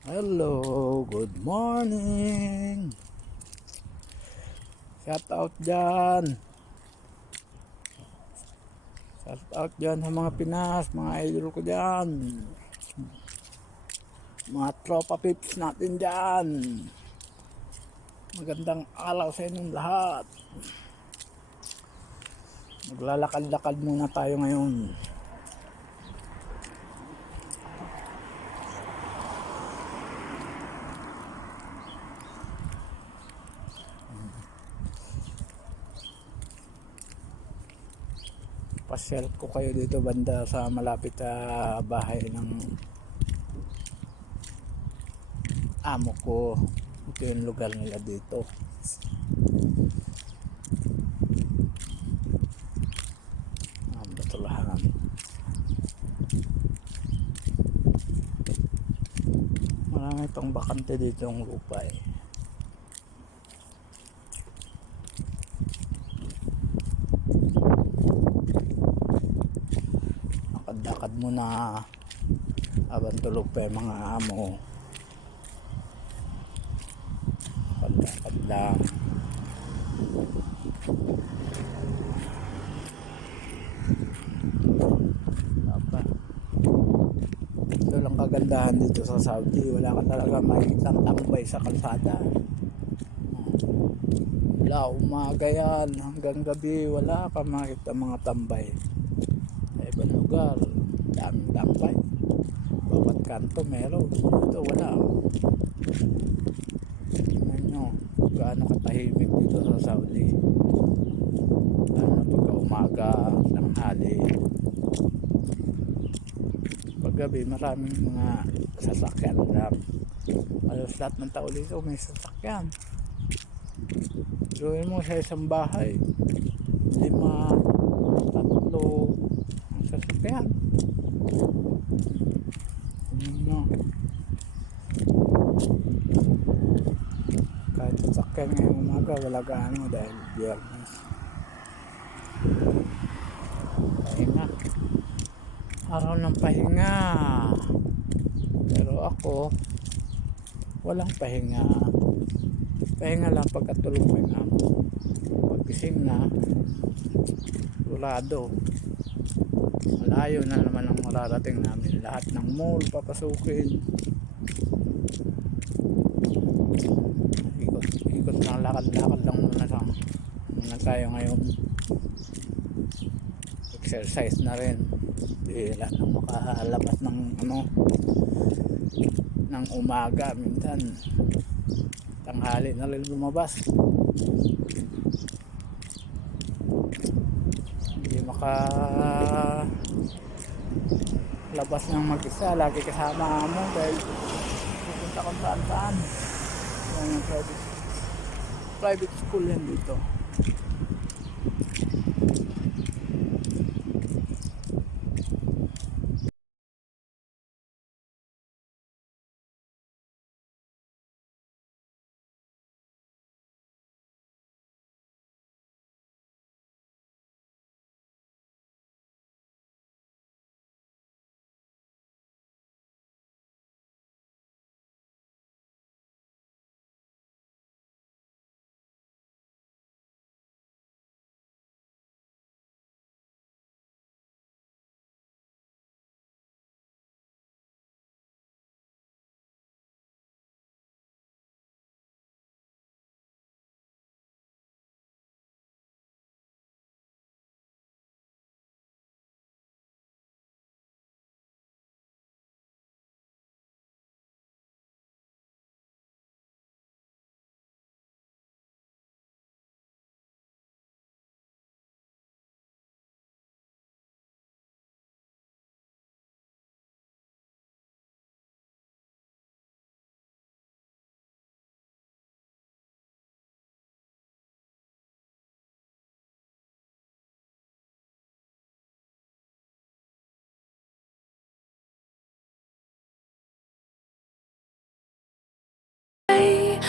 Hello, good morning. Shout out dyan. Shout out dyan sa mga Pinas, mga idol ko dyan. Mga tropa pips natin dyan. Magandang araw sa inyong lahat. Maglalakad-lakad muna tayo ngayon. Pasyal ko kayo dito banda sa malapit sa bahay ng amo ko. Ito yung lugar nila dito. Batulahan. Marami itong bakante dito yung lupa eh. Lakad muna habang tulog pa yung mga amo. Lakad lang. Ito lang kagandahan dito sa Saudi, wala ka talaga makikita tambay sa kalsada. Wala, umaga yan hanggang gabi wala ka makikita mga tambay. Sa ibang lugar daming tambay, bawat kanto meron. Dito wala. Tingnan nyo gaano katahimik dito sa Saudi. Lalo pagka umaga ng hali, paggabi maraming mga sasakyan lang. Halos lahat ng tao dito may sasakyan. Gawin mo sa isang bahay 5, 3 ang sasakyan. No. Kahit sasakyan ngayong umaga wala gaano dahil biyernes. Pahinga, araw ng pahinga. Pero ako walang pahinga. Pahinga lang pagkatulog mo yung amo. Pagkising na sigurado malayo na naman ang mararating namin. Lahat ng mall papasukin. Ikot na, lakad-lakad lang muna tayo ngayon. Exercise na rin. Wala nang makalabas ng ng umaga. Minsan tanghali na rin lumabas. Hindi labas ng mag-isa, lagi kasama mo dahil pupunta kung saan yung private school yan dito.